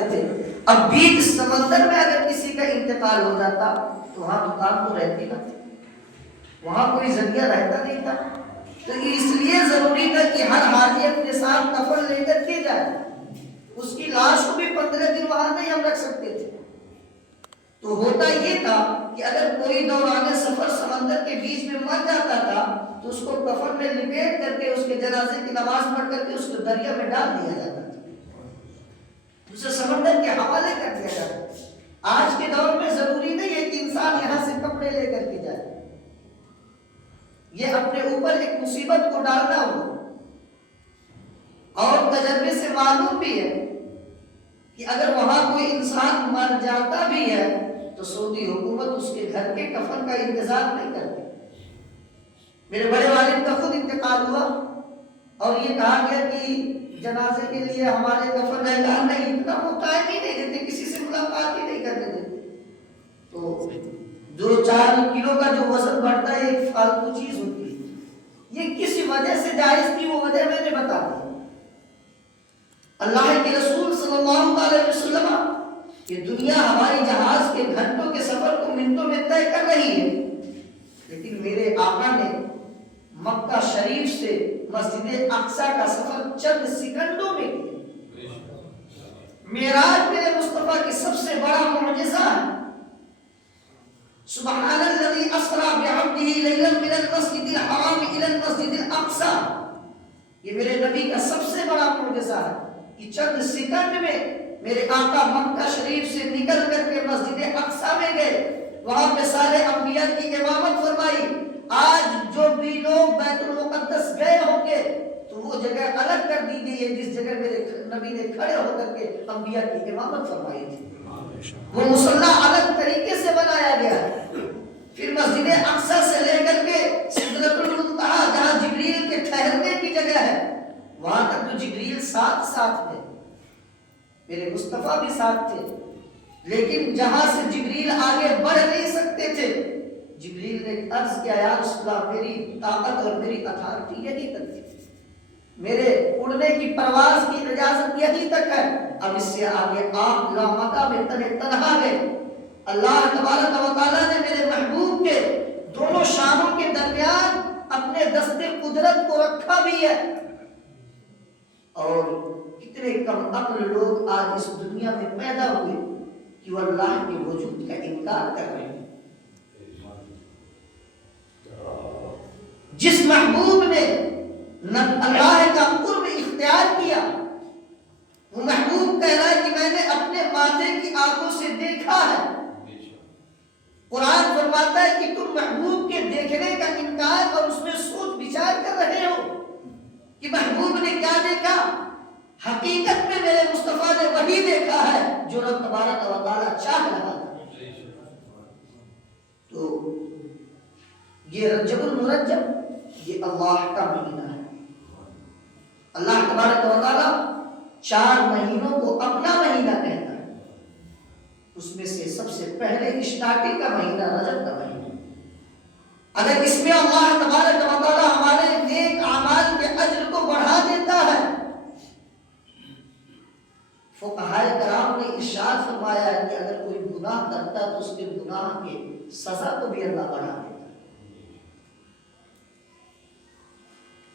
تھے. اب بیچ سمندر میں اگر کسی کا انتقال ہو جاتا تو وہاں دکان تو رہتی نہ تھی, وہاں کوئی ذریعہ رہتا نہیں تھا. تو اس لیے ضروری تھا کہ ہر حاجی اپنے ساتھ کفن لے کر کے جائے. اس کی لاش کو بھی 15 دن وہاں نہیں ہم رکھ سکتے تھے. تو ہوتا یہ تھا کہ اگر کوئی دوران سفر سمندر کے بیچ میں مر جاتا تھا تو اس کو کفن میں لپیٹ کر کے اس کے جنازے کی نماز پڑھ کر کے اس کو دریا میں ڈال دیا جاتا تھا, اسے سمندر کے حوالے کر دیا جاتا تھا. آج کے دور میں ضروری نہیں ہے کہ انسان یہاں سے کپڑے لے کر کے جائے, یہ اپنے اوپر ایک مصیبت کو ڈالنا ہو. اور تجربے سے معلوم بھی ہے کہ اگر وہاں کوئی انسان مر جاتا بھی ہے تو سعودی حکومت اس کے گھر کے کفن کا انتظار نہیں کرتی. میرے بڑے والد کا خود انتقال ہوا اور یہ کہا گیا کہ جنازے کے لیے ہمارے کفن اعلان نہیں, اتنا وہ ٹائم ہی نہیں دیتے, کسی سے ملاقات ہی نہیں کرنے دیتے. تو جو 4 کلو کا جو وزن بڑھتا ہے ایک فالتو چیز ہوتی ہے. یہ کس وجہ سے جائز تھی وہ وجہ میں نے بتا دی. اللہ کے رسول صلی اللہ علیہ وسلم یہ دنیا ہوائی جہاز کے گھنٹوں کے سفر کو منٹوں میں طے کر رہی ہے, لیکن میرے آقا نے مکہ شریف سے مسجد اقصی کا سفر چند سیکنڈوں میں کیا. معراج میرے مصطفیٰ کی سب سے بڑا معجزہ ہے. سبحان الذی اسری بعبدہ لیلا من المسجد الحرام الی المسجد الاقصی, یہ میرے نبی کا سب سے بڑا معجزہ ہے کہ چند سیکنڈ میں میرے آقا مکہ شریف سے نکل کر کے مسجد اقصی میں گئے, وہاں پہ سارے انبیاء کی امامت فرمائی. آج جو بھی لوگ بیت المقدس گئے ہوں گے تو وہ جگہ الگ کر دی گئی ہے جس جگہ میرے نبی نے کھڑے ہو کر کے انبیاء کی امامت فرمائی تھی. وہ مصلی الگ طریقے سے بنایا گیا ہے. پھر مسجد اقصی سے لے کر کے سدرۃ المنتہا جہاں جبریل کے ٹھہرنے کی جگہ ہے وہاں تک تو جبریل ساتھ تھے, میرے مصطفیٰ بھی ساتھ تھے, لیکن جہاں سے جبریل آگے بڑھ نہیں سکتے تھے جبریل نے عرض کیا یا رسول اللہ میری طاقت اور میری اتھارٹی یہی تک تھی, میرے اڑنے کی پرواز کی اجازت یہی تک ہے, اب اس سے آگے آپ لا مکہ میں تنہا گئے. اللہ تبارک و تعالیٰ نے میرے محبوب کے دونوں شانوں کے درمیان اپنے دست قدرت کو رکھا بھی ہے. اور کتنے کم عقل لوگ آج اس دنیا میں پیدا ہوئے کہ وہ اللہ کے وجود کا انکار کر رہے ہیں. جس محبوب نے اللہ کا قرب اختیار کیا وہ محبوب کہہ رہا ہے کہ میں نے اپنے ماتھے کی آنکھوں سے دیکھا ہے. قرآن فرماتا ہے کہ تم محبوب کے دیکھنے کا انکار اور اس میں سوچ بچار کر رہے ہو کہ محبوب نے کیا دیکھا. حقیقت میں میرے مصطفیٰ نے وہی دیکھا ہے جو رب تبارک و تعالیٰ چاہ رہا تھا. تو یہ رجب المرجب یہ اللہ کا مہینہ ہے. اللہ تبارک و تعالیٰ 4 مہینوں کو اپنا مہینہ کہتا ہے. اس میں سے سب سے پہلے اسٹارٹنگ کا مہینہ رجب کا مہینہ. اگر اس میں اللہ تبارک و تعالیٰ ہمارے نیک اعمال کے اجر کو بڑھا دیتا ہے, فقہائے کرام نے ارشاد فرمایا ہے کہ اگر کوئی گناہ کرتا ہے تو اس کے گناہ کے سزا کو بھی اللہ بڑھا دیتا ہے.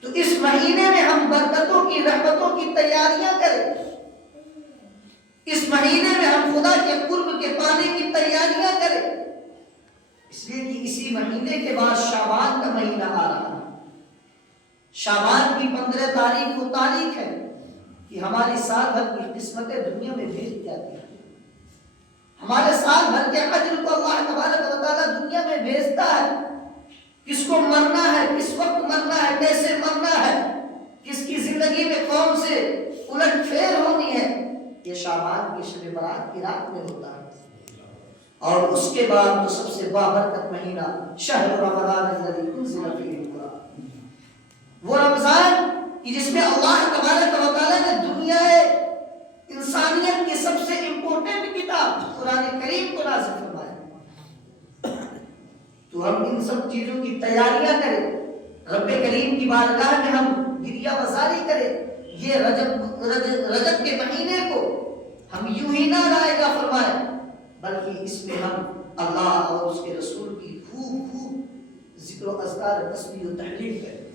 تو اس مہینے میں ہم برکتوں کی رحمتوں کی تیاریاں کریں. اس مہینے میں ہم خدا کے قرب کے پانے کی تیاریاں کریں, اس لیے کہ اسی مہینے کے بعد شعبان کا مہینہ آ رہا ہے. شعبان کی 15 تاریخ کو تاریخ ہے کہ ہماری سال بھر کی قسمتیں دنیا میں بھیج جاتی ہیں. ہمارے سال بھر کے اجر کو اللہ تبارک و تعالیٰ دنیا میں بھیجتا ہے. کس کو مرنا ہے, کس وقت مرنا ہے, کیسے مرنا ہے, کس کی زندگی میں کون سے الٹ پھیر ہونی ہے, یہ شعبان کی شب برات کی رات میں ہوتا ہے. اور اس کے بعد تو سب سے بابرکت مہینہ شہر رمضان الذی انزل فیہ القرآن, وہ رمضان جس میں اللہ تبارک و تعالیٰ نے دنیا انسانیت کی سب سے امپورٹنٹ کتاب قرآن کریم کو نازل فرمایا. تو ہم ان سب چیزوں کی تیاریاں کریں, رب کریم کی بارگاہ میں ہم گریہ وزاری کریں. یہ رجب کے مہینے کو ہم یوں ہی نہ لائے گا فرمائے، بلکہ اس میں ہم اللہ اور اس کے رسول کی خوب ذکر و اذکار تسبیح و تحلیل کریں۔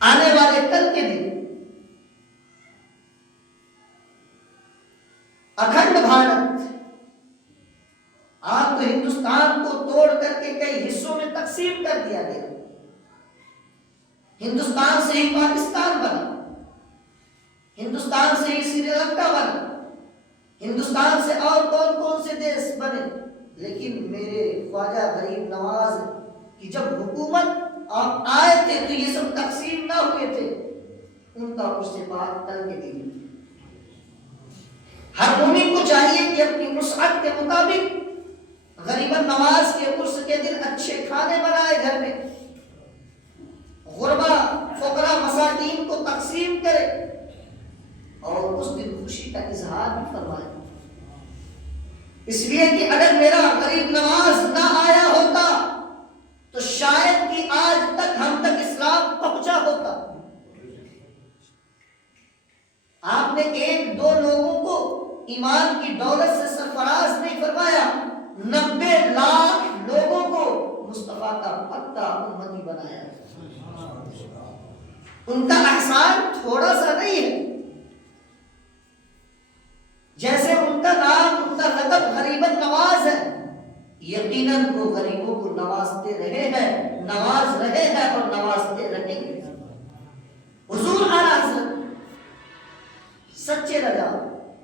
آنے والے کل کے دن اکھنڈ بھارت، آج تو ہندوستان کو توڑ کر کے کئی حصوں میں تقسیم کر دیا گیا، ہندوستان سے ہی پاکستان بنا، ہندوستان سے ہی سری لنکا بنا، ہندوستان سے اور کون کون سے دیش بنے، لیکن میرے خواجہ غریب نواز کی جب حکومت آپ آئے تھے تو یہ سب تقسیم نہ ہوئے تھے، ان کا اس سے بات کر کے دی۔ ہر مومن کو چاہیے کہ اپنی وسعت کے مطابق غریب نواز کے عرس کے دن اچھے کھانے بنائے گھر میں، غربا فقراء مساکین کو تقسیم کرے اور اس دن خوشی کا اظہار بھی فرمائے، اس لیے کہ اگر میرا غریب نواز نہ آیا ہوتا تو شاید کہ آج تک ہم تک اسلام پہنچا ہوتا۔ آپ نے ایک دو لوگوں کو ایمان کی دولت سے سرفراز نہیں فرمایا، 90 لاکھ لوگوں کو مصطفیٰ کا پکا امتی بنایا۔ ان کا احسان تھوڑا سا نہیں ہے، جیسے ان کا نام، ان کا لقب غریب نواز ہے، یقیناً وہ غریبوں کو نوازتے رہے ہیں، نواز رہے ہیں اور نوازتے رہیں گے۔ حضور اعلیٰ حضرت سچے رضا،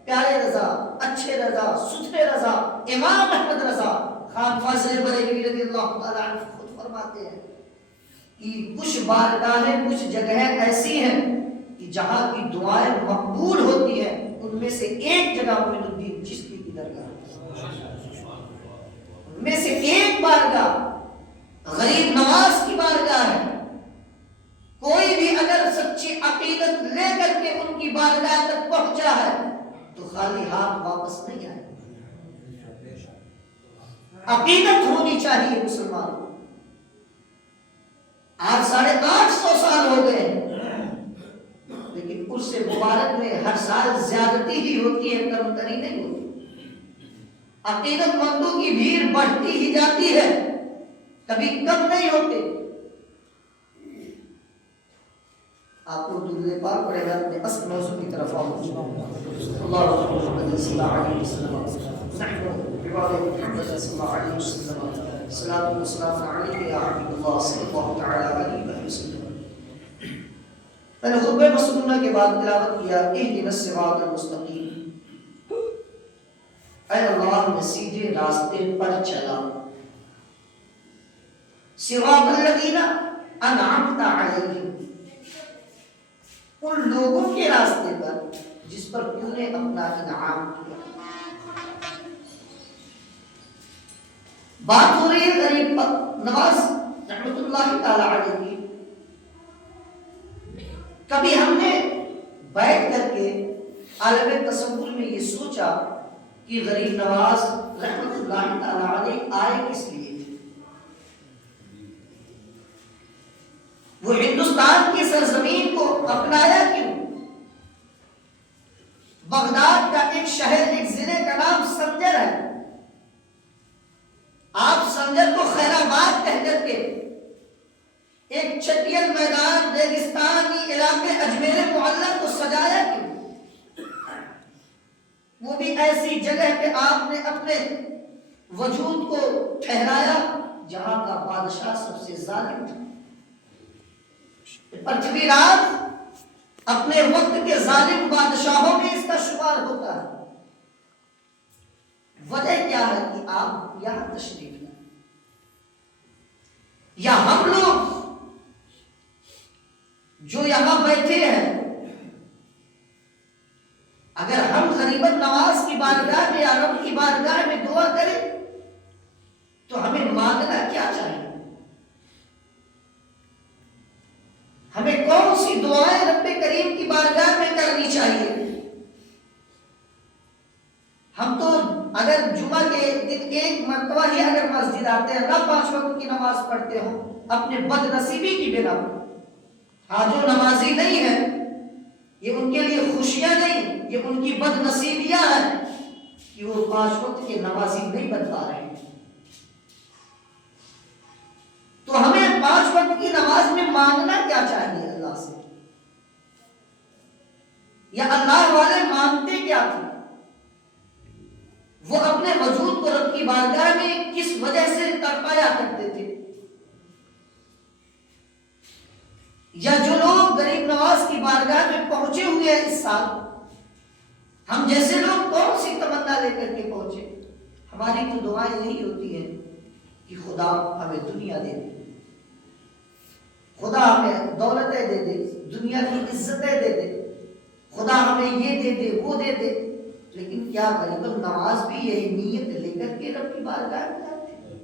پیارے رضا، اچھے رضا، ستھرے رضا، امام احمد رضا خان فاضل بریلوی رضی اللہ تعالیٰ عنہ خود فرماتے ہیں کہ کچھ بارگاہیں، کچھ جگہیں ایسی ہیں کہ جہاں کی دعائیں مقبول ہوتی ہیں، ان میں سے ایک جگہ معین الدین چشتی کی درگاہ، ان میں سے ایک بارگاہ غریب نواز کی بارگاہ ہے۔ کوئی بھی اگر سچی عقیدت لے کر کے ان کی بارگاہ تک پہنچا ہے تو خالی ہاتھ واپس نہیں آئے۔ عقیدت ہونی چاہیے مسلمان۔ آج 850 سال ہو گئے لیکن اس سے مبارک میں ہر سال زیادتی ہی ہوتی ہے، کمتری نہیں ہوتی۔ عقیدت مندوں کی بھیڑ بڑھتی ہی جاتی ہے، کبھی کم نہیں ہوتے۔ آپ لوگ درود پاک پڑھے گا، اپنے اصل موضوع کی طرف آؤ۔ اللہ محمد صلی اللہ علیہ وسلم، نحن عباد محمد صلی اللہ علیہ وسلم، صلاۃ و سلام علیک یا حبیب اللہ صلی اللہ تعالی علیہ وسلم۔ میں نے خطبہ مسنونہ کے بعد تلاوت کیا اہدنا الصراط المستقیم، اے اللہ میں سیدھے راستے پر چلا، صراط الذین انعمت علیہم، ان لوگوں کے راستے پر جس پر تو نے اپنا انعام کیا۔ بات ہو رہی ہے غریب نواز رحمت اللہ تعالی علیہ کی۔ کبھی ہم نے بیٹھ کر کے عالم تصور میں یہ سوچا کہ غریب نواز رحمت اللہ تعالی علیہ آئے کس لیے؟ وہ ہندوستان کی سرزمین کو اپنایا کیوں؟ بغداد کا ایک شہر، ایک ضلع کا نام سنجر ہے، آپ سنجر کو خیر آباد کہہ کر کے ایک چٹیل میدان، ریگستانی علاقے اجمیر معلیٰ کو سجایا کیوں؟ وہ بھی ایسی جگہ پہ آپ نے اپنے وجود کو ٹھہرایا جہاں کا بادشاہ سب سے ظالم تھا۔ پرتھوی راج اپنے وقت کے ظالم بادشاہوں میں اس کا شمار ہوتا ہے۔ وجہ کیا ہے کہ آپ یہاں تشریف لائیں، یا ہم لوگ جو یہاں بیٹھے ہیں، اگر ہم غریب نواز کی بارگاہ میں یا رب کی بارگاہ میں دعا کریں تو ہمیں مانگنا کیا چاہیے؟ ہمیں کون سی دعائیں رب کریم کی بارگاہ میں کرنی چاہیے؟ ہم تو اگر جمعہ کے دن ایک مرتبہ ہی اگر مسجد آتے ہیں، نہ 5 وقت کی نماز پڑھتے ہوں اپنے بد نصیبی کی بنا پر، ہاں جو نمازی نہیں ہے یہ ان کے لیے خوشیاں نہیں، یہ ان کی بد نصیبیاں ہیں کہ وہ 5 وقت کے نمازی نہیں بن پا رہے ہیں۔ تو ہمیں 5 وقت کی نماز میں مانگنا کیا چاہیے اللہ سے، یا اللہ والے مانگتے کیا تھے؟ وہ اپنے وجود کو رب کی بارگاہ میں کس وجہ سے تڑپایا کرتے تھے؟ یا جو لوگ غریب نواز کی بارگاہ میں پہنچے ہوئے ہیں اس سال، ہم جیسے لوگ کون سی تمنا لے کر کے پہنچے؟ ہماری تو دعائیں یہی ہوتی ہیں کہ خدا ہمیں دنیا دے دے، خدا ہمیں دولتیں دے دے، دنیا کی عزتیں دے دے، خدا ہمیں یہ دے دے وہ دے دے۔ لیکن کیا غریب نواز بھی یہی نیت لے کر کے رب کی بارگاہ میں جاتے ہیں؟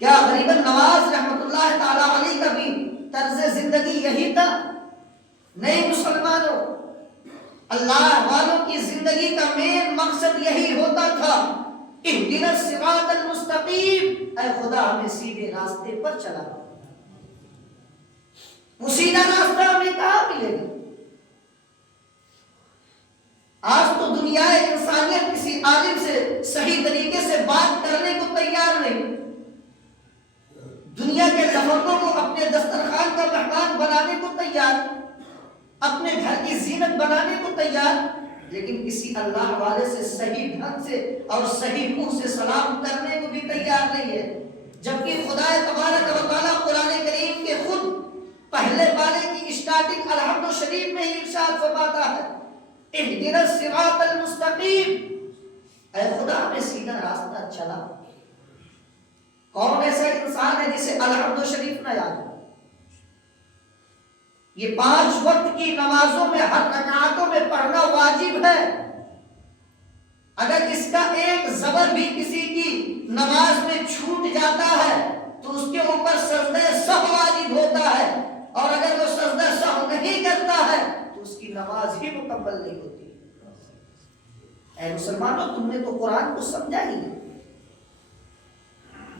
کیا غریب نواز رحمت اللہ تعالی علیہ کا بھی طرز زندگی یہی تھا؟ نہیں مسلمانوں، اللہ والوں کی زندگی کا مین مقصد یہی ہوتا تھا، اہدنا الصراط المستقیم، اے خدا ہمیں سیدھے راستے پر چلا۔ وہ سیدھا راستہ ہمیں کہاں ملے گا؟ آج تو دنیا انسانیت کسی عالم سے صحیح طریقے سے بات کرنے کو تیار نہیں، دنیا کے لوگوں کو اپنے دسترخوان کا مہمان بنانے کو تیار، اپنے گھر کی زینت بنانے کو تیار، لیکن کسی اللہ والے سے صحیح ڈھنگ سے اور صحیح منہ سے سلام کرنے کو بھی تیار نہیں ہے۔ جبکہ خدا تبارک و تعالیٰ قرآن کریم کے خود پہلے پارے کی اسٹارٹنگ الحمد شریف میں ہی ارشاد فرماتا ہے، اہدنا الصراط المستقیم، اے خدا ہمیں سیدھا راستہ چلا۔ کون ایسا انسان ہے جسے الحمد شریف نہ یاد ہو؟ یہ 5 وقت کی نمازوں میں ہر رکعتوں میں پڑھنا واجب ہے۔ اگر اس کا ایک زبر بھی کسی کی نماز میں چھوٹ جاتا ہے تو اس کے اوپر سجدہ سہو واجب ہوتا ہے، اور اگر وہ سجدہ سہو نہیں کرتا ہے تو اس کی نماز ہی مکمل نہیں ہوتی۔ اے مسلمانوں، تم نے تو قرآن کو سمجھا ہی نہیں۔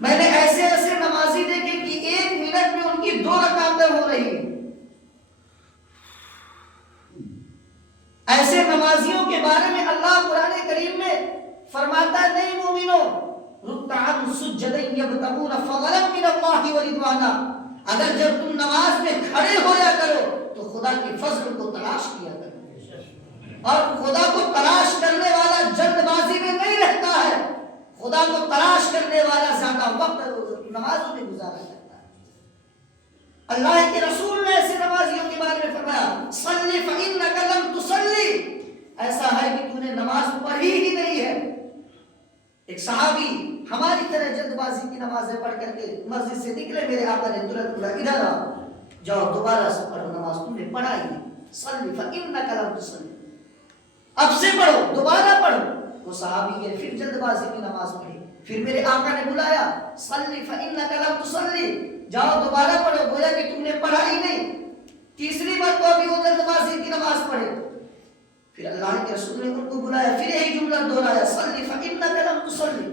میں نے ایسے ایسے نمازی دیکھے کہ 1 منٹ میں ان کی 2 رکعتیں ہو رہی ہیں۔ ایسے نمازیوں کے بارے میں اللہ قرآن کریم میں فرماتا ہے، نہیں مومنو رکعا سجدا یبتغون فضلا من اللہ ورضوانا، اگر جب تم نماز میں کھڑے ہویا کرو تو خدا کے فضل کو تلاش کیا کرو، اور خدا کو تلاش کرنے والا جلد بازی میں نہیں رہتا ہے، خدا کو تلاش کرنے والا زیادہ وقت نمازوں میں گزارا کرتا ہے۔ اللہ کے رسول نے ایسے نمازیوں کے بارے میں فرمایا، صلی فإنک لم تصلی، ایسا ہے کہ تو نے نماز پڑھی ہی نہیں ہے۔ ایک صحابی ہماری طرح جلد بازی کی نمازیں پڑھ کر کے مسجد سے نکلے، میرے آقا نے ترنت بولا، ادھر آؤ، جاؤ دوبارہ سے پڑھو نماز، تم نے پڑھا ہی نہیں، صلی فإنک لم تصلی، اب سے پڑھو، دوبارہ پڑھو۔ وہ صحابی ہے پھر جلد بازی کی نماز پڑھی، پھر میرے آقا نے بلایا، صلی فإنک لم تصلی، جاؤ دوبارہ پڑھو، گویا کہ تم نے پڑھا ہی نہیں۔ تیسری بار تو ابھی وہ جلد بازی کی نماز پڑھے، پھر اللہ کے رسول نے ان کو بلایا، پھر یہی جملہ دہرایا، صلی فإنک لم تصلی،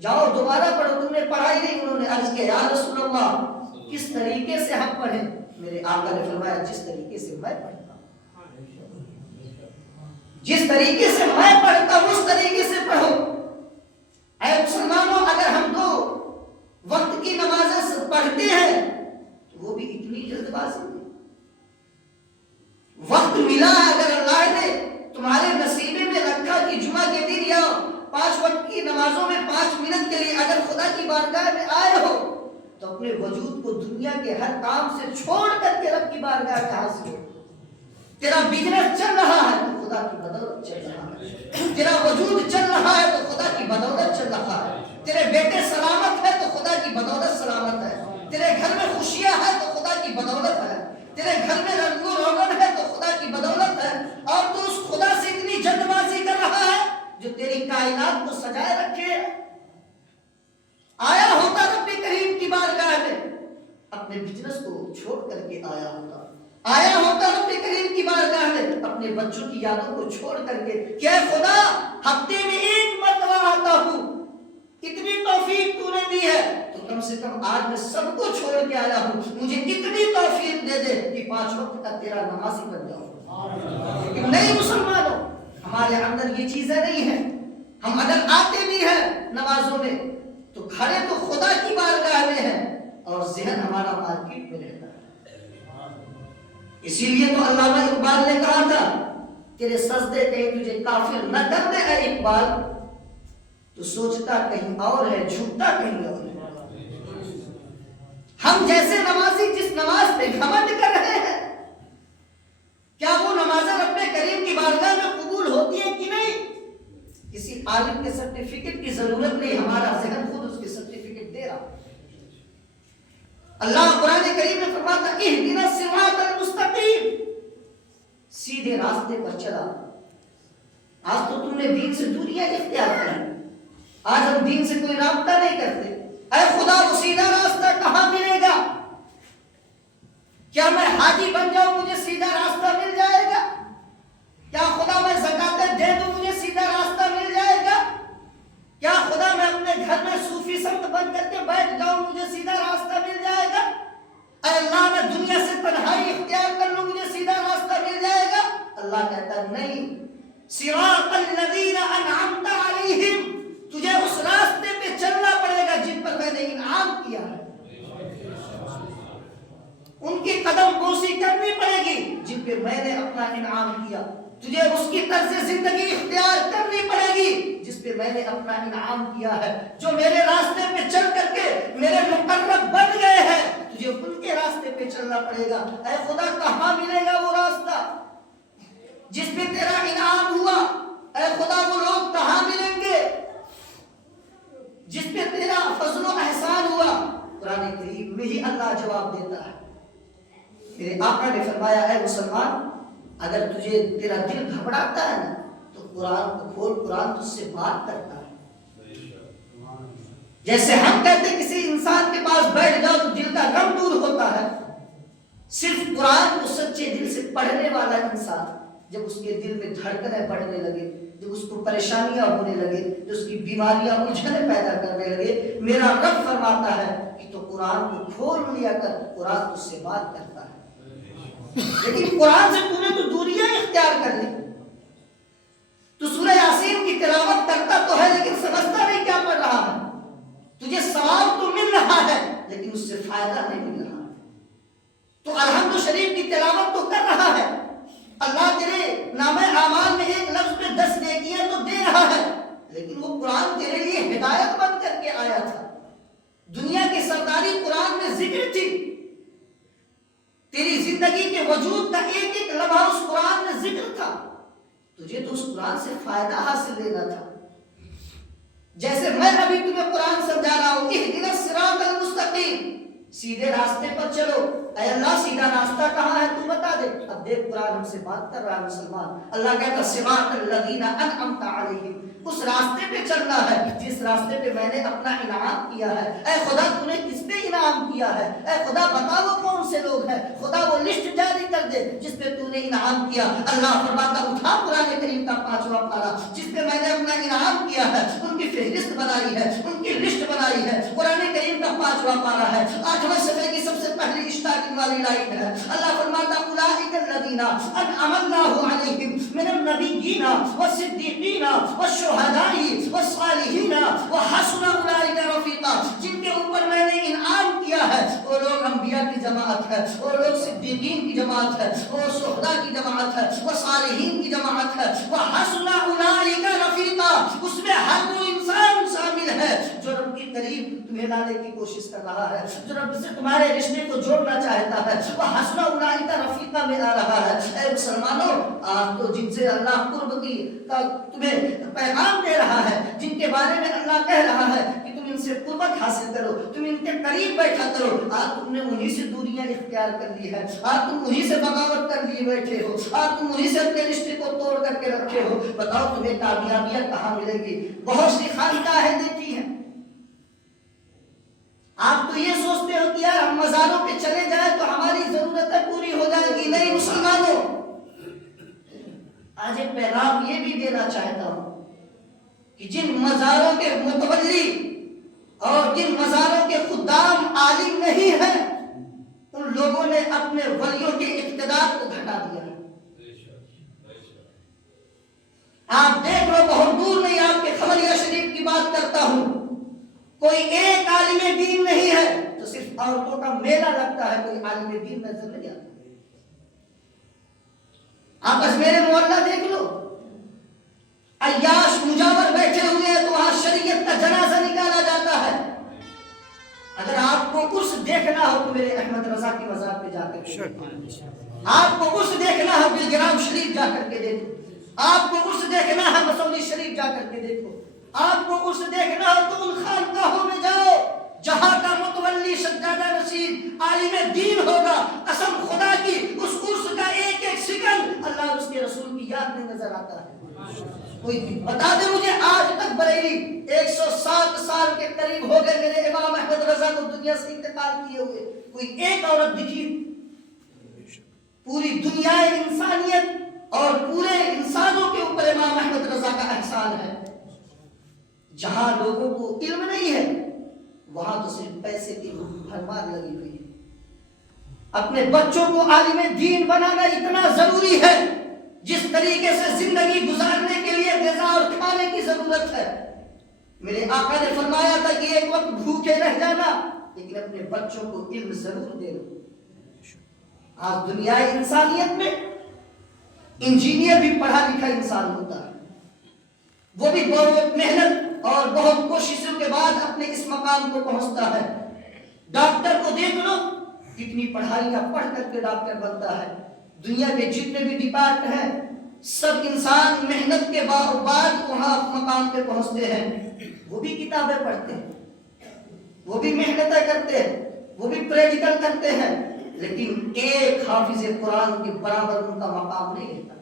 جاؤ دوبارہ پڑھو، تم نے پڑھا ہی نہیں۔ انہوں نے عرض کیا، یا رسول اللہ کس طریقے سے ہم پڑھیں؟ میرے آقا نے فرمایا، جس طریقے سے میں پڑھتا ہوں، جس طریقے سے میں پڑھتا ہوں اس طریقے سے پڑھو۔ اے مسلمانوں، اگر ہم 2 وقت کی نمازیں پڑھتے ہیں تو وہ بھی اتنی جلد بازی میں، وقت ملا اگر اللہ نے تمہارے نصیبے میں رکھا کہ جمعہ کے دن یا 5 وقت کی نمازوں میں 5 منٹ کے لیے اگر خدا کی بارگاہ میں آئے ہو تو اپنے وجود کو دنیا کے ہر کام سے چھوڑ کر کے رب کی بارگاہ میں حاضر ہو۔ تیرا بزنس چل رہا ہے تو خدا کی بدولت چل رہا ہے، تیرا وجود چل رہا ہے تو خدا کی بدولت چل رہا ہے، تیرے بیٹے سلامت ہے تو خدا کی بدولت سلامت ہے، تیرے گھر میں خوشیاں ہے تو خدا کی بدولت ہے، تیرے گھر میں رنگ و روغن ہے تو خدا کی بدولت ہے، اور تو اس خدا سے اتنی جلد بازی کر رہا ہے جو تیری کائنات کو سجائے رکھے۔ آیا ہوتا رب کریم کی بارگاہ میں، اپنے بزنس کو چھوڑ کر کے آیا ہوتا، آیا ہوتا رب کریم کی بارگاہ میں اپنے بچوں کی یادوں کو چھوڑ کر کے کہ اے خدا ہفتے میں 1 مرتبہ آتا ہوں، اتنی توفیق تو نے دی ہے تو کم سے کم آج میں سب کو چھوڑ کے آیا ہوں، مجھے اتنی توفیق دے دے کہ 5 وقت کا تیرا نمازی بن جاؤں۔ لیکن نہیں مسلمانوں، ہمارے اندر یہ چیزیں نہیں ہیں. ہم اگر آتے بھی ہیں نمازوں میں تو کھڑے تو خدا کی بارگاہ میں ہیں اور ذہن ہمارا مارکیٹ میں رہتا ہے. اسی لیے تو علامہ اقبال نے کہا تھا تیرے سجدے کہیں تجھے کافر نہ کر دے اے اقبال، تو سوچتا کہیں اور ہے جھوٹتا کہیں اور ہے. ہم جیسے نمازی جس نماز پہ گھمنڈ کر رہے ہیں، کیا وہ نمازیں اپنے کریم کی بارگاہ میں قبول ہوتی ہیں کہ نہیں؟ کسی عالم کے سرٹیفکیٹ کی ضرورت نہیں، ہمارا ذہن خود اس کی سرٹیفکیٹ دے رہا. اللہ قرآن کریم میں فرماتا اہدنا الصراط المستقیم، سیدھے راستے پر چلا. آج تو تم نے دین سے دوریاں اختیار کر، آج ہم دین سے کوئی رابطہ نہیں کرتے. اے خدا وہ سیدھا راستہ کہاں ملے گا؟ کیا میں حاجی بن جاؤں مجھے سیدھا راستہ مل جائے گا؟ کیا خدا میں زکاتیں دے دوں مجھے سیدھا راستہ مل جائے گا؟ کیا خدا میں اپنے گھر میں صوفی سنت بن کر کے بیٹھ جاؤں مجھے سیدھا راستہ مل جائے گا؟ اے اللہ میں دنیا سے تنہائی اختیار کر لوں مجھے سیدھا راستہ مل جائے گا؟ اللہ کہتا ہے نہیں، صراط الذین انعمت علیہم، تجھے اس راستے پہ چلنا پڑے گا جن پر میں نے انعام کیا ہے. ان کی قدم بوسی کرنی پڑے گی جن پہ میں نے اپنا انعام کیا. تجھے اس کی طرز زندگی اختیار کرنی پڑے گی جس پہ میں نے اپنا انعام کیا ہے. جو میرے راستے پہ چل کر کے میرے مقرب بن گئے ہیں، تجھے ان کے راستے پہ چلنا پڑے گا. اے خدا کہاں ملے گا وہ راستہ جس پہ تیرا انعام ہوا؟ اے خدا وہ لوگ کہاں ملیں گے جس پہ تیرا فضل و احسان ہوا؟ قرآن کریم میں ہی اللہ جواب دیتا ہے. میرے آقا نے فرمایا اے مسلمان، اگر تجھے تیرا دل گھبراتا ہے نا تو قرآن کو کھول، قرآن تجھ سے بات کرتا ہے. جیسے ہم کہتے ہیں کسی انسان کے پاس بیٹھ جاؤ تو دل کا غم دور ہوتا ہے، صرف قرآن کو سچے دل سے پڑھنے والا انسان جب اس کے دل میں دھڑکنیں بڑھنے لگے، جب اس کو پریشانیاں ہونے لگے، جو اس کی بیماریاں الجھنیں پیدا کرنے لگے، میرا رب فرماتا ہے کہ تو قرآن کو کھول لیا کر، قرآن تجھ سے بات کرتا ہے. لیکن قرآن سے تو نے تو دوریاں اختیار کر لی. تو سورہ یاسین کی تلاوت کرتا تو ہے لیکن سمجھتا نہیں کیا پڑھ رہا ہے. تجھے ثواب تو مل رہا ہے لیکن اس سے فائدہ نہیں مل رہا. تو الحمد شریف کی تلاوت تو کر رہا ہے، اللہ تیرے نامہ اعمال میں ایک لفظ پہ 10 نیکیاں تو دے رہا ہے، لیکن وہ قرآن تیرے لیے ہدایت بن کر کے آیا تھا. دنیا کی سرداری قرآن میں ذکر تھی، تیری زندگی کے وجود کا ایک ایک لمحہ اس قرآن میں ذکر تھا. تجھے تو اس قرآن سے فائدہ حاصل لینا تھا. جیسے میں ابھی تمہیں قرآن سمجھا رہا ہوں، اہدنا الصراط المستقیم، سیدھے راستے پر چلو. اے اللہ سیدھا راستہ کہاں ہے تو بتا دے. اب دیکھ قرآن ہم سے بات کر رہا ہے مسلمان. اللہ کہتا صراط الذین انعمت علیہم، اس راستے پہ چلنا ہے جس راستے پہ میں نے اپنا انعام کیا ہے. اے خدا تو نے کس پہ انعام کیا ہے؟ اے خدا بتا وہ کون سے لوگ ہیں؟ خدا وہ لسٹ جاری کر دے جس پہ تو نے انعام کیا. اللہ فرماتا اٹھا قرآن کریم کا 5واں پارہ جس پہ میں نے اپنا انعام کیا ہے، ان کی فہرست بنائی ہے، ان کی لسٹ بنائی ہے. قرآن کریم کا 5واں پارہ ہے، 8ویں صفحے کی سب سے پہلی اسٹارٹنگ والی لائن ہے. اللہ فرماتا اولئک الذین انعم اللہ علیہم من النبیین والصدیقین والشہداء والصالحین وحسن اولئک رفیقا. جن کے اوپر میں نے انعام کیا ہے وہ لوگ انبیاء کی جماعت ہے، وہ لوگ صدیقین کی جماعت ہے، وہ شہداء کی جماعت ہے، وہ صالحین کی جماعت ہے. وحسن اولئک رفیقا، اس میں ہر وہ انسان شامل ہے جو رب کے قریب تمہیں لانے کی کوشش کر رہا ہے، جو رب سے تمہارے رشتے کو جوڑنا چاہتا ہے. وہ حسن اولئک رفیقا میں آ رہا ہے. اے مسلمانوں، آپ تو جن سے اللہ قرب کی کا تمہیں پیغام دے رہا ہے، جن کے بارے میں اللہ کہہ رہا ہے کہ تم ان سے قربت حاصل کرو، تم ان کے قریب بیٹھا کرو، آج تم نے انہی سے دوریاں اختیار کر لی ہے، آج تم انہی سے بغاوت کر لیے بیٹھے ہو، آج تم انہی سے اپنے رشتے کو توڑ کر کے رکھے ہو. بتاؤ تمہیں کامیابیاں کہاں ملیں گی؟ بہت سی خانقاہیں دیتی ہیں. آپ تو یہ سوچتے ہو کہ یار ہم مزاروں پہ چلے جائیں تو ہماری ضرورتیں پوری ہو جائیں گی. نہیں مسلمانوں، آج ایک پیغام یہ بھی دینا چاہتا ہوں کہ جن مزاروں کے متولی اور جن مزاروں کے خدام عالم نہیں ہیں، ان لوگوں نے اپنے ولیوں کے اقتدار کو گھٹا دیا ہے. آپ دیکھ لو بہت دور نہیں آپ کے خمریہ شریف کی بات کرتا ہوں، کوئی ایک عالم دین نہیں ہے تو صرف عورتوں کا میلہ لگتا ہے، کوئی عالم دین نظر نہیں آتا۔ آپ اجمیر محلہ دیکھ لو، عیاش مجاور بیٹھے ہوئے ہیں تو وہاں شریعت کا جنازہ نکالا جاتا ہے۔ اگر آپ کو عرس دیکھنا ہو تو میرے احمد رضا کی مزار پہ جا کر دیکھو، آپ کو عرس دیکھنا ہو بلگرام شریف جا کر کے دیکھو، آپ کو عرس دیکھنا ہے مسولی شریف جا کر کے دیکھو، آپ کو عرس دیکھنا ہو تو ان خانقاہوں میں جاؤ جہاں کا متولی سجادہ نشین عالم دین ہوگا۔ قسم خدا کی اس عرس کا ایک ایک سیکنڈ اللہ اور اس کے رسول کی یاد میں نظر آتا ہے۔ کوئی بتا دے مجھے آج تک بریلی 107 سال کے قریب ہو گئے میرے امام احمد رضا کو دنیا سے انتقال کیے ہوئے، کوئی ایک عورت دکھی؟ پوری دنیا انسانیت اور پورے انسانوں کے اوپر امام احمد رضا کا احسان ہے۔ جہاں لوگوں کو علم نہیں ہے وہاں تو صرف پیسے کی بھرمار لگی ہوئی ہے۔ اپنے بچوں کو عالم دین بنانا اتنا ضروری ہے جس طریقے سے زندگی گزارنے کے لیے غذا اور کھانے کی ضرورت ہے۔ میرے آقا نے فرمایا تھا کہ ایک وقت بھوکے رہ جانا لیکن اپنے بچوں کو علم ضرور دے دو۔ آج دنیا انسانیت میں انجینئر بھی پڑھا لکھا انسان ہوتا ہے، وہ بھی بہت محنت اور بہت کوششوں کے بعد اپنے اس مقام کو پہنچتا ہے۔ ڈاکٹر کو دیکھ لو کتنی پڑھائیاں پڑھ کر کے ڈاکٹر بنتا ہے۔ دنیا کے جتنے بھی ڈپارٹ ہیں سب انسان محنت کے بعد وہاں مقام پہ پہنچتے ہیں۔ وہ بھی کتابیں پڑھتے ہیں، وہ بھی محنتیں کرتے ہیں، وہ بھی پریکٹیکل کرتے ہیں، لیکن ایک حافظ قرآن کے برابر ان کا مقام نہیں رہتا۔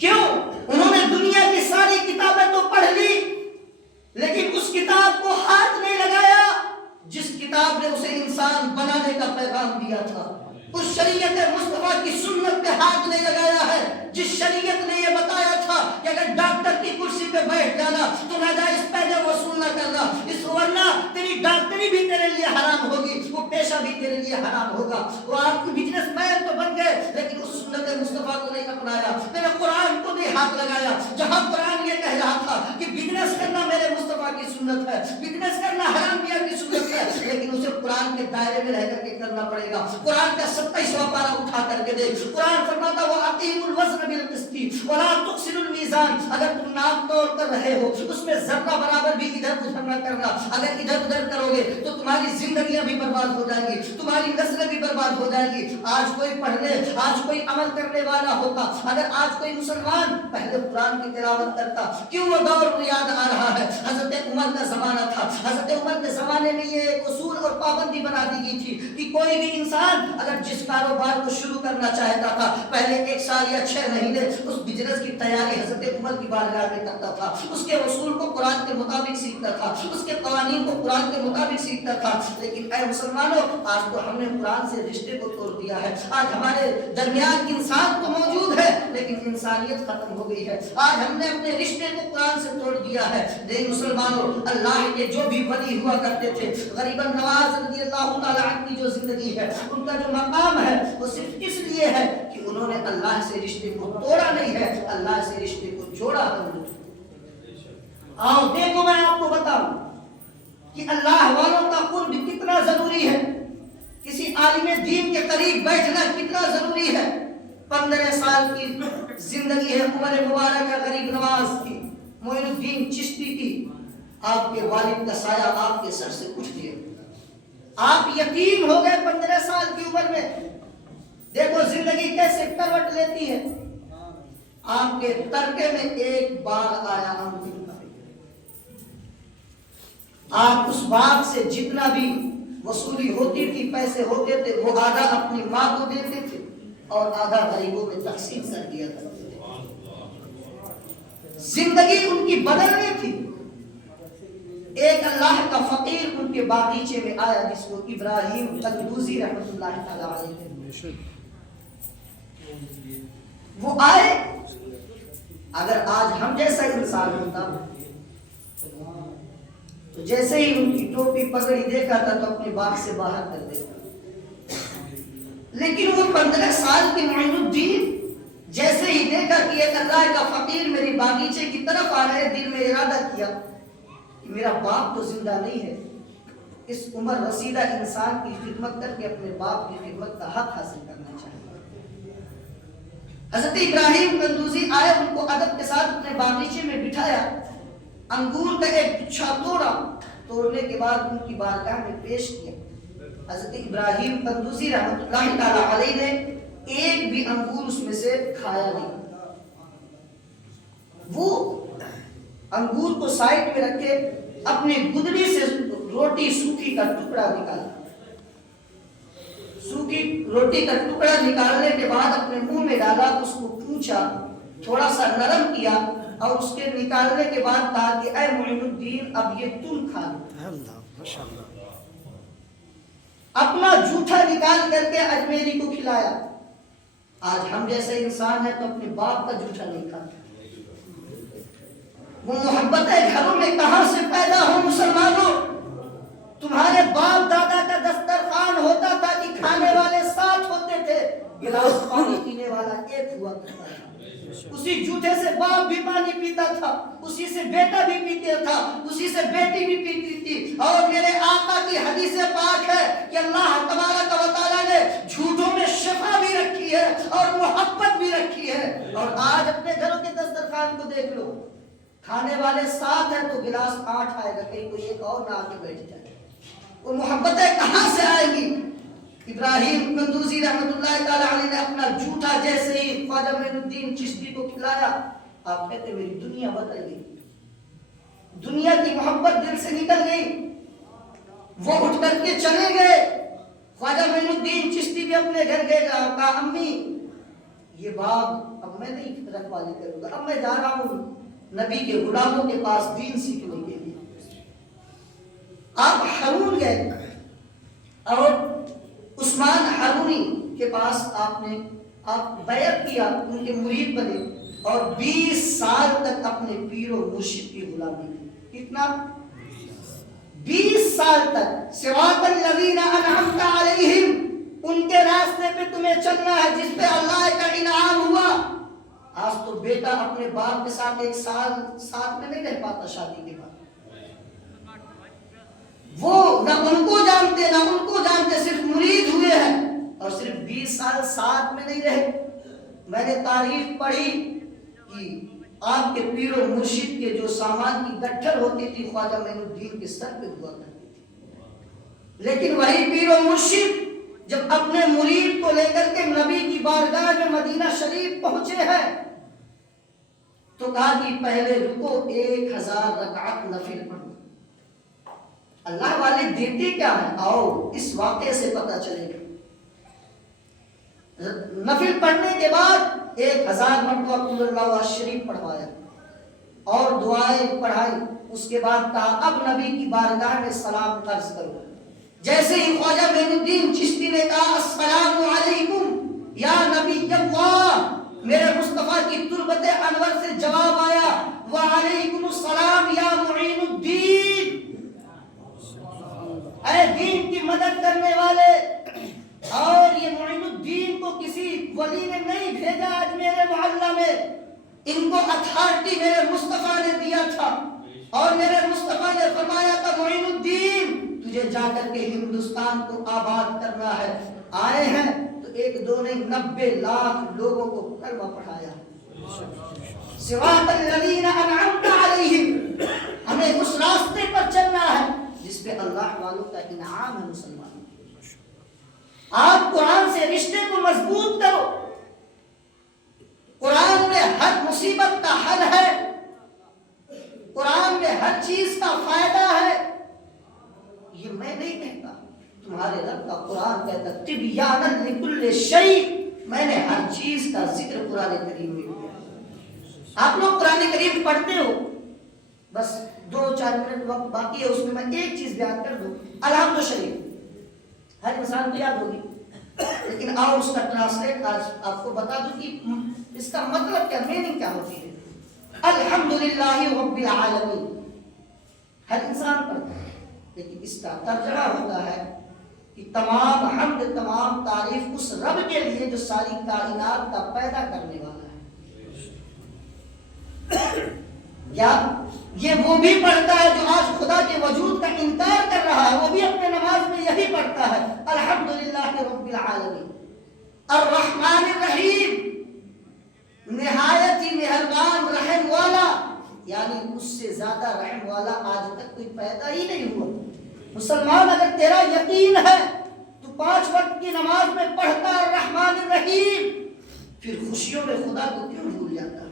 کیوں؟ انہوں نے دنیا کی ساری کتابیں تو پڑھ لی لیکن اس کتاب کو ہاتھ نہیں لگایا جس کتاب نے اسے انسان بنانے کا پیغام دیا تھا۔ اس شریعت مصطفیٰ کی سنت پہ ہاتھ نہیں لگایا ہے جس شریعت نے یہ بتایا تھا کہ اگر ڈاکٹر کی کرسی پہ بیٹھ جانا تو ناجائز پیسے وصول نہ کرنا، اس ورنہ تیری ڈاکٹری بھی تیرے لیے حرام ہوگی، وہ پیشہ بھی تیرے لیے حرام ہوگا۔ وہ آپ کی بزنس مین تو بن گئے لیکن اس سنت مصطفیٰ کو نہیں اپنایا، میرے قرآن کو نہیں ہاتھ لگایا جہاں قرآن یہ کہہ رہا تھا کہ بزنس کرنا میرے مصطفیٰ کی سنت ہے، بزنس کرنا حرام میاں کی سنت ہے، لیکن اسے قرآن کے دائرے میں رہ کر کے کرنا پڑے گا۔ قرآن کا 27واں پارہ اٹھا کر کے دیکھ، قرآن فرماتا ہے وَأَقِیمُوا الْوَزْنَ بِالْقِسْطِ وَلَا تُخْسِرُوا الْمِيزَانَ، اگر تم ناپ تول کر رہے ہو اس میں ذرہ برابر بھی ادھر ادھر نہ کرنا، اگر ادھر ادھر کرو گے تو تمہاری زندگیاں بھی برباد ہو جائیں گی، تمہاری نسلیں بھی برباد ہو جائیں گی۔ آج کوئی پڑھنے، آج کوئی عمل کرنے والا ہوتا، اگر آج کوئی مسلمان پہلے قرآن کی تلاوت کرتا، کیوں وہ دور یاد آ رہا ہے؟ حضرت عمر کا زمانہ تھا، حضرت عمر کے زمانے میں یہ ایک اصول اور پابندی بنا دی گئی تھی کہ کوئی بھی انسان اگر جس کاروبار کو شروع کرنا چاہتا تھا پہلے 1 سال یا 6 مہینے اس بزنس کی تیاری حضرت عمر کی بارگاہ میں کرتا تھا، اس کے اصول کو قرآن کے مطابق سیکھتا تھا، اس کے قوانین کو قرآن کے مطابق سیکھتا تھا۔ لیکن اے مسلمانوں، آج تو ہم نے قرآن سے رشتے کو توڑ دیا ہے، آج ہمارے درمیان انسان تو موجود ہے لیکن انسانیت ختم ہو گئی ہے، آج ہم نے اپنے رشتے کو قرآن سے توڑ دیا ہے۔ لیکن مسلمانوں، اللہ کے جو بھی ولی ہوا کرتے تھے، غریب نواز رضی اللہ تعالیٰ عنہ کی جو زندگی ہے، ان کا جو مقام ہے وہ صرف اس لیے ہے کہ انہوں نے اللہ سے رشتے کو توڑا نہیں ہے، اللہ سے رشتے کو جوڑا ہے۔ آؤ دیکھو میں آپ کو بتاؤں کہ اللہ والوں کا قرب کتنا ضروری ہے، کسی عالم دین کے قریب بیٹھنا کتنا ضروری ہے۔ 15 سال کی زندگی ہے عمر مبارک کا، غریب نواز کی، معین الدین چشتی کی، آپ کے والد کا سایہ آپ کے سر سے اٹھ گیا، آپ یتیم ہو گئے 15 سال کی عمر میں۔ دیکھو زندگی کیسے کروٹ لیتی ہے۔ آپ کے ترکے میں ایک باغ آیا امرود کا، آپ اس باغ سے جتنا بھی وصولی ہوتی تھی، پیسے ہوتے تھے، وہ آدھا اپنی ماں کو دیتے تھے اور آدھا غریبوں میں تقسیم کر دیا کرتے تھے۔ زندگی ان کی بدلنی تھی۔ ایک اللہ کا فقیر ان کے باغیچے میں آیا جس کو ابراہیم قدوسی رحمۃ اللہ تعالیٰ علیہ، وہ آئے، اگر آج ہم جیسا انسان ہوتا تو جیسے ہی ان کی ٹوپی پگڑی دیکھا تھا تو اپنے باغ سے باہر کر دیتا، لیکن وہ 15 سال کے معین الدین جیسے ہی دیکھا کہ ایک اللہ کا فقیر میری باغیچے کی طرف آ رہے، دل میں ارادہ کیا کہ میرا باپ تو زندہ نہیں ہے، اس عمر رسیدہ انسان کی خدمت کر کے اپنے باپ کی خدمت کا حق حاصل کرنا چاہیے۔ حضرت ابراہیم قندوزی آئے، ان کو ادب کے ساتھ اپنے باغیچے میں بٹھایا، انگور کا ایک گچھا توڑا، توڑنے کے بعد ان کی بارگاہ میں پیش کیا۔ حضرت ابراہیم قندوزی رحمۃ اللہ تعالی علیہ نے ایک بھی انگور اس میں سے کھایا نہیں، وہ انگور کو سائڈ میں رکھے، اپنی گدڑی سے روٹی سوکھی کا ٹکڑا نکالا، سوکھی روٹی کا ٹکڑا نکالنے کے بعد اپنے منہ میں ڈالا، اس کو پوچھا، تھوڑا سا نرم کیا اور اس کے نکالنے کے بعد کہا کہ اے معین الدین اب یہ تم کھا لو۔ اپنا جھوٹا نکال کر کے اجمیری کو کھلایا۔ آج ہم جیسے انسان ہیں تو اپنے باپ کا جھوٹا نہیں کھاتے۔ وہ محبتیں گھروں میں کہاں سے پیدا ہو مسلمانوں؟ تمہارے باپ دادا کا دسترخوان ہوتا تھا کہ کھانے والے 7 ہوتے تھے، گلاس پانی پینے والا 1 ہوا کرتا تھا۔ اسی جھوٹے سے باپ بھی پانی پیتا تھا، اسی سے بیٹا بھی پیتا تھا، اسی سے بیٹی بھی پیتی تھی۔ اور میرے آقا کی حدیث پاک ہے کہ اللہ تبارک و تعالیٰ نے جھوٹوں میں شفا بھی رکھی ہے اور محبت بھی رکھی ہے۔ اور آج اپنے گھروں کے دسترخوان کو دیکھ لو، کھانے والے 7 ہیں تو گلاس 8 آئے گا، کہیں کوئی ایک اور نہ آ کے بیٹھ جائے۔ وہ محبتیں کہاں سے آئیں گی؟ ابراہیم قندوزی رحمۃ اللہ تعالی علیہ نے اپنا جھوٹا جیسے ہی خواجہ معین الدین چشتی کو کھلایا، آپ کہتے میری دنیا بدل گئی، دنیا کی محبت دل سے نکل گئی۔ وہ اٹھ کر کے چلے گئے۔ خواجہ معین الدین چشتی بھی اپنے گھر گئے، کہا امی یہ باغ اب میں نہیں رکھوالی کروں گا، اب میں جا رہا ہوں نبی کے غلاموں کے پاس دین سیکھنے کے لیے۔ آپ ہارون گئے اور عثمان ہارونی کے پاس آپ بیعت کیا، ان کے مرید بنے اور 20 سال تک اپنے پیر و مرشد کی غلامی کی۔ کتنا؟ 20 سال تک۔ صراط الذین انعمت علیہم، ان کے راستے پہ تمہیں چلنا ہے جس پہ اللہ کا انعام ہوا۔ آج تو بیٹا اپنے باپ کے ساتھ 1 سال ساتھ میں نہیں رہ پاتا شادی کے بعد، وہ نہ ان کو جانتے نہ ان کو جانتے، صرف مرید ہوئے ہیں اور صرف 20 سال ساتھ میں نہیں رہے۔ میں نے تاریخ پڑھی کہ آپ کے پیر و مرشد کے جو سامان کی گٹھر ہوتی تھی خواجہ معین الدین کے سر پہ ہوا کرتی تھی، لیکن وہی پیر و مرشد جب اپنے مرید کو لے کر کے نبی کی بارگاہ میں مدینہ شریف پہنچے ہیں تو کہا کہ پہلے رکو 1000 رکعت نفل پڑھو۔ اللہ والے دیتے کیا ہے؟ آؤ اس واقعے سے پتہ چلے گا۔ نفل پڑھنے کے بعد 1000 مرتبہ قل اللہ شریف پڑھوایا اور دعائیں پڑھائی۔ اس کے بعد کہا اب نبی کی بارگاہ میں سلام قرض کرو۔ جیسے ہی خواجہ معین الدین چشتی نے کہا السلام علیکم یا نبی اللہ، میرے مصطفیٰ کی تربت انور سے جواب آیا وعلیکم السلام یا معین الدین، اے دین کی مدد کرنے والے۔ اور یہ معین الدین کو کسی ولی نے نہیں بھیجا آج میرے محلہ میں، ان کو اتھارٹی میرے مصطفیٰ نے دیا تھا اور میرے مصطفیٰ نے فرمایا تھا معین الدین تجھے جا کر کے ہندوستان کو آباد کرنا ہے۔ آئے ہیں تو 1 2 نہیں 90 لاکھ لوگوں کو کلمہ پڑھایا۔ صراط الذین انعمت علیہم، ہمیں اس راستے پر چلنا ہے جس پہ اللہ والوں کا انعام ہے۔ مسلمان آپ قرآن سے رشتے کو مضبوط کرو، قرآن میں ہر مصیبت کا حل ہے، قرآن میں ہر چیز کا فائدہ ہے۔ یہ میں نہیں کہتا، تمہارے رب کا قرآن کہتا تبیانا لکل شیء، میں نے ہر چیز کا ذکر قرآن کریم میں کیا۔ آپ لوگ قرآن کریم پڑھتے ہو، بس 2-4 منٹ وقت باقی ہے، اس میں میں ایک چیز بیان کر دوں۔ الحمد شریف ہر انسان کو یاد ہوگی، لیکن آؤ اس کا ٹرانسلیٹ آج آپ کو بتا دوں کہ اس کا مطلب کیا، میننگ کیا ہوتی ہے۔ الحمدللہ رب العالمین ہر انسان پڑھتا ہے، لیکن اس کا ترجمہ ہوتا ہے کہ تمام حمد تمام تعریف اس رب کے لیے جو ساری کائنات کا پیدا کرنے والا ہے۔ کیا یہ وہ بھی پڑھتا ہے جو آج خدا کے وجود کا انکار کر رہا ہے؟ وہ بھی اپنے نماز میں یہی پڑھتا ہے الحمدللہ رب العالمین الرحمن الرحیم، نہایت ہی مہربان رحم والا، یعنی اس سے زیادہ رحم والا آج تک کوئی پیدا ہی نہیں ہوا۔ مسلمان اگر تیرا یقین ہے تو 5 وقت کی نماز میں پڑھتا الرحمن الرحیم، پھر خوشیوں میں خدا کو کیوں بھول جاتا ہے؟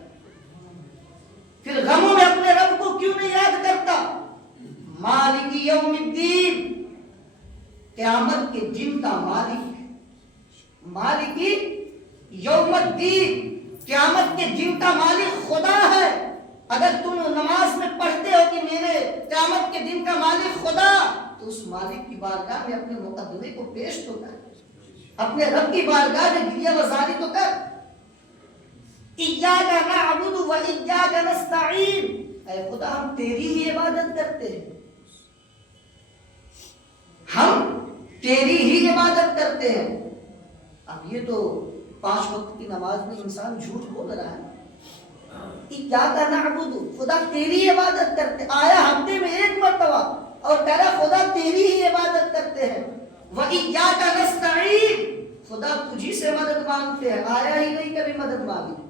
پھر غموں میں اپنے رب کو کیوں نہیں یاد کرتا؟ مالک یوم الدین، قیامت کے دن کا مالک، مالک یوم الدین، قیامت کے دن کا مالک خدا ہے۔ اگر تم نماز میں پڑھتے ہو کہ میرے قیامت کے دن کا مالک خدا، تو اس مالک کی بارگاہ میں اپنے مقدمے کو پیش تو کر، اپنے رب کی بارگاہ میں دیا وزاری تو کر۔ ایاک نعبد و ایاک نستعین، اے خدا ہم تیری ہی عبادت کرتے ہیں، ہم تیری ہی عبادت کرتے ہیں۔ اب یہ تو 5 وقت کی نماز میں انسان جھوٹ بول رہا ہے۔ ایاک نعبد، خدا تیری عبادت کرتے، آیا ہفتے میں 1 مرتبہ اور کہہ رہا خدا تیری ہی عبادت کرتے ہیں۔ وَإِيَّاكَ نَسْتَعِينُ، خدا تجھی سے مدد مانگتے ہیں، آیا ہی نہیں کبھی مدد مانگی۔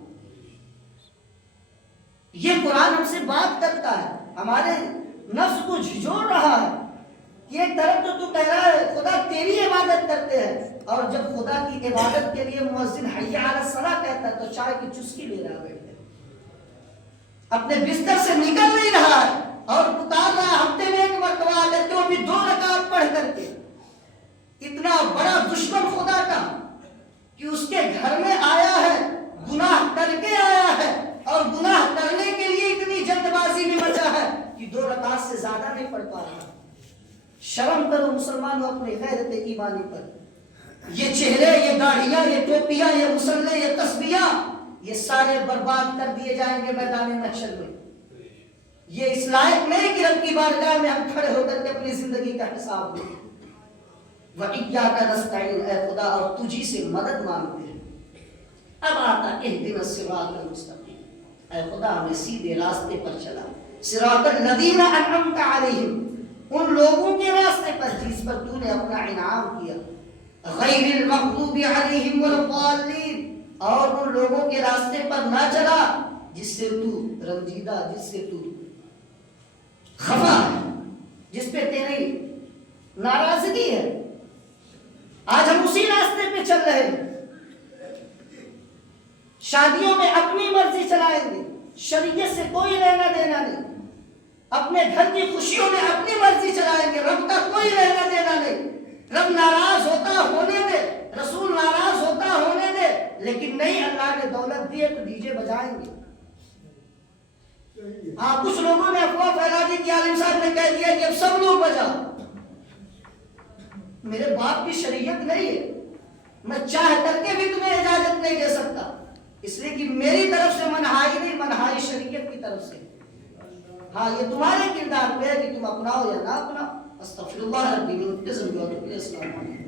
یہ قرآن ہم سے بات کرتا ہے، ہمارے نفس کو جھنجھوڑ رہا ہے کہ ایک طرف تو کہہ رہا ہے خدا تیری عبادت کرتے ہیں، اور جب خدا کی عبادت کے لیے مؤذن حی علی الصلاۃ کہتا ہے تو چائے کی چسکی لے رہا ہے، اپنے بستر سے نکل نہیں رہا ہے اور اتار رہا ہے ہفتے میں 1 مرتبہ آ کر کے، وہ بھی 2 رکعت پڑھ کر کے۔ اتنا بڑا دشمن خدا کا کہ اس کے گھر میں آیا ہے، گناہ کر کے آیا ہے، اور گناہ کرنے کے لیے اتنی جلد بازی میں مچا ہے کہ 2 رکعت سے زیادہ نہیں پڑھ پا رہا۔ شرم کرو مسلمانوں اپنے غیرت ایمانی پر۔ یہ چہرے، یہ داڑھیاں، یہ ٹوپیاں، یہ مسلح، یہ تسبیحاں، یہ سارے برباد کر دیے جائیں گے میدان محشر میں۔ یہ اس لائق نہیں کہ رب کی بارگاہ میں ہم کھڑے ہو کر کے اپنی زندگی کا حساب دیں۔ وَإِيَّاكَ نَسْتَعِينُ، اے خدا اور تجھی سے مدد مانگتے ہیں۔ اب آتا اهدنا الصراط المستقیم، اے خدا ہمیں سیدھے راستے پر چلا، صراط الذین انعمت علیہم، ان لوگوں کے راستے پر جس پر تو نے اپنا انعام کیا، غیر المغضوب علیہم ولا الضالین، اور ان لوگوں کے راستے پر نہ چلا جس سے تو رنجیدہ، جس سے تو خفا ہے، جس پہ تیری ناراضگی ہے۔ آج ہم اسی راستے پہ چل رہے ہیں، شادیوں میں اپنی مرضی چلائیں گے، شریعت سے کوئی لینا دینا نہیں، اپنے گھر کی خوشیوں میں اپنی مرضی چلائیں گے، رب کا کوئی لینا دینا نہیں۔ رب ناراض ہوتا ہونے دے، رسول ناراض ہوتا ہونے دے، لیکن نہیں، اللہ نے دولت دی ہے تو ڈی جے بجائیں گے۔ ہاں کچھ لوگوں نے افواہ پھیلا دی کہ عالم صاحب نے کہہ دیا کہ اب سب لوگ بجاؤ۔ میرے باپ کی شریعت نہیں ہے، میں چاہ کر کے بھی تمہیں اجازت نہیں دے سکتا، اس لیے کہ میری طرف سے منہائی نہیں، منہائی شریعت کی طرف سے۔ ہاں یہ تمہارے کردار پہ ہے کہ تم اپناؤ یا نہ اپناؤ۔ استغفر اللہ ربی من السلام علیکم۔